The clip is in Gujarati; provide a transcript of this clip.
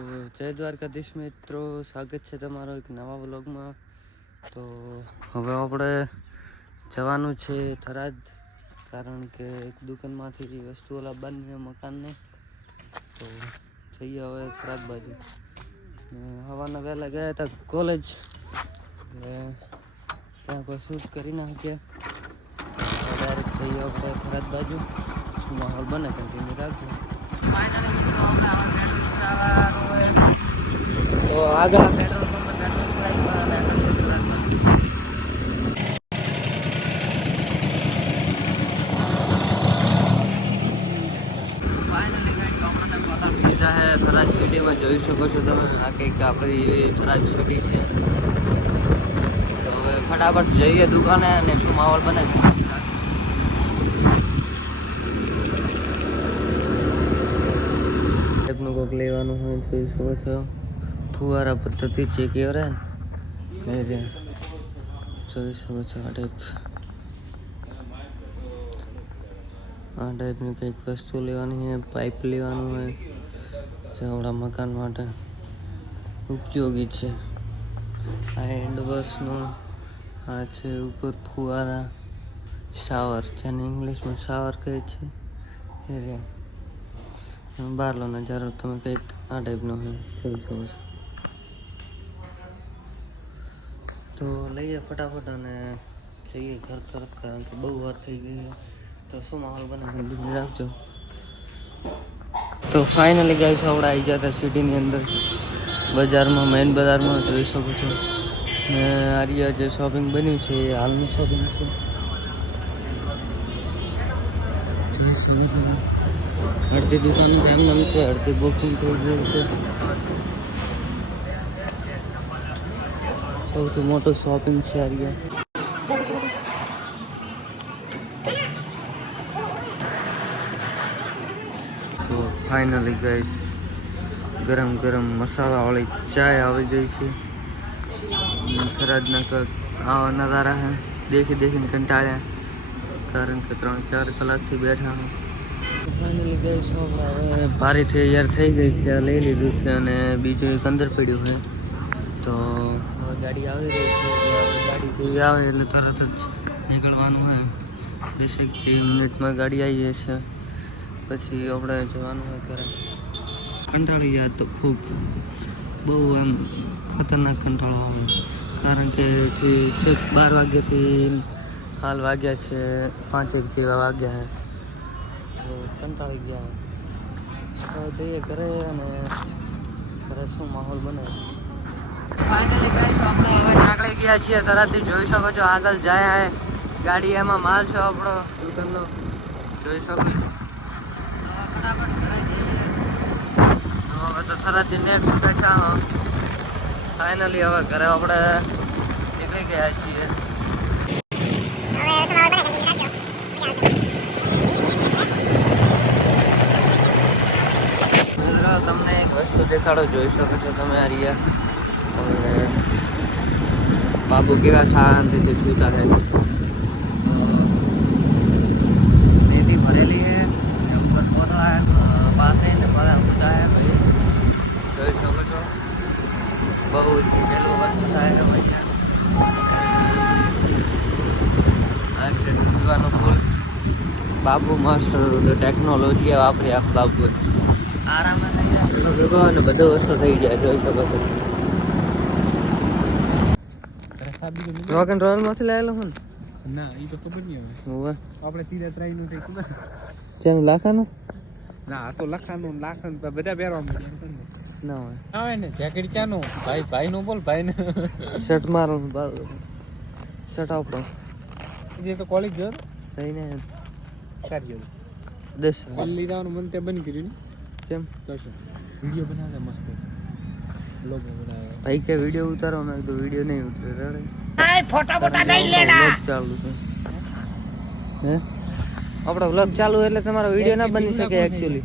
જય દ્વારકાધીશ મિત્રો, સ્વાગત છે તમારો એક નવા વ્લોગમાં. તો હવે આપણે જવાનું છે થરાદ, કારણ કે એક દુકાનમાંથી વસ્તુઓ લાવવાની છે મકાનને. તો જઈએ હવે થરાદ બાજુ. સવારના વહેલા ગયા હતા કોલેજ, એટલે ત્યાં કોઈ શૂટ કરી નાખ્યા. ડાયરેક્ટ જઈએ આપણે થરાદ બાજુ. શું માહોલ બને કન્ટિન્યુ રાખજો. તો આગળ પેટ્રોલ પંપ પેટ્રોલ લીધા હે થરાદ સિટીમાં. જોઈ શકો છો તમે, આ કંઈક આપણી એવી થરાદ સિટી છે. તો હવે ફટાફટ જઈએ દુકાને અને શું માહોલ બને. નું કોક લેવાનું હોય જોઈ શકો છો. ફુવારા પદ્ધતિ જે કહેવાય ને એ જોઈ શકો છો. આ ટાઈપની કંઈક વસ્તુ લેવાની હોય, પાઇપ લેવાનું હોય જે આપણા મકાન માટે ઉપયોગી છે. આ હેન્ડ વોશનું આ છે. ઉપર ફુવારા, શાવર, જેને ઇંગ્લિશમાં શાવર કહે છે એ રહ્યા. બહારનો નજારો તમે કંઈક આ ટાઈપનો હોય જોઈ શકો છો. તો લઈએ ફટાફટ અને જઈએ ઘર તરફ, કારણ કે બહુ વાર થઈ ગઈ. તો શું માહોલ બને રાખજો. તો ફાઇનલી ગાઈસ આપણે આવી ગયા હતા સિટીની અંદર, બજારમાં, મેઇન બજારમાં. જોઈ શકો છો ને આર્યા જે શોપિંગ બન્યું છે એ હાલની શોપિંગ છે. અડધી દુકાન એમ છે, અડધી બુકિંગ થઈ ગયું છે. સૌથી મોટું શોપિંગ છે આર્યા. તો ફાઇનલી ગાઈસ ગરમ ગરમ મસાલાવાળી ચાય આવી ગઈ છે. થરાદના તો આવા નજારા હે, દેખીને કંટાળ્યા, કારણ કે 3-4 કલાકથી બેઠા હું. ફાઇનલી ગઈ છું હવે ભારી તૈયાર થઈ ગઈ છે. લઈ લીધું છે અને બીજું એક અંદર પડ્યું છે. તો હવે ગાડી આવી રહી છે. ગાડી જેવી આવે એટલે તરત જ નીકળવાનું હોય. 20 મિનિટમાં ગાડી આવી જાય છે. પછી આપણે જવાનું હોય ઘરે. કંટાળી જાય તો ખૂબ બહુ એમ ખતરનાક કંટાળો આવે, કારણ કે 12 વાગ્યાથી હાલ વાગ્યા છે 5-1 જેવા વાગ્યા છે. તો કંટાળી ગયા. તો જઈએ ઘરે અને ઘરે શું માહોલ બને. ફાઇનલી ગાઈસ આપણે હવે નીકળી ગયા છીએ તરતથી. જોઈ શકો છો આગળ જાય ગાડી, એમાં માલ છે આપણો દુકાનનો, જોઈ શકો છો. ફટાફટ ઘરે જઈએ. હવે તો તરતથી નેક્સ્ટ છે. ફાઇનલી હવે ઘરે આપણે નીકળી ગયા છીએ. તમને એક વસ્તુ દેખાડો, જોઈ શકો છો તમે આ રહ્યા. હવે બાબુ કેવા શાંતિથી સૂતા છે. મેથી ભરેલી છે, ઉપર પોતળા પાસે ને બધા સૂતા છે. જોઈ શકો છો બહુ પહેલું વર્ષ થાય છે ભાઈ. ફૂલ બાબુ માસ્ટર ટેકનોલોજી વાપરી આપ બાબુ આરામ ભેગો અને બધો વસ્તુ થઈ જાય. જોઈ શકો છો. રોક એન્ડ રોલ માંથી લાવેલો હું ના, એ તો ખબર નહીં હવે. આપણે સીધા ત્રાઈ નું થઈ ખબર જેનું લાખાનું ના, આ તો લખાનું લાખાનું બધા પહેરવા મળ્યા ના હોય. આવે ને જેકેટ ક્યાંનું ભાઈ નું બોલ, ભાઈ ને શર્ટ મારો શર્ટ આપો. એ તો કોલેજ ગયો થઈને કાર્ય 10 ઓનલી જવાનું મન તે બંધ કર્યું ને. કેમ તો શું વિડીયો બનાવે મસ્ત બ્લોગ બનાવે ભાઈ. કે વિડીયો ઉતારો મેં તો વિડીયો નહીં ઉતરે રે. આ ફોટા નહીં લેના. બ્લોગ ચાલુ છે હે આપણો બ્લોગ ચાલુ એટલે તમારો વિડીયો ના બની શકે. એકચ્યુઅલી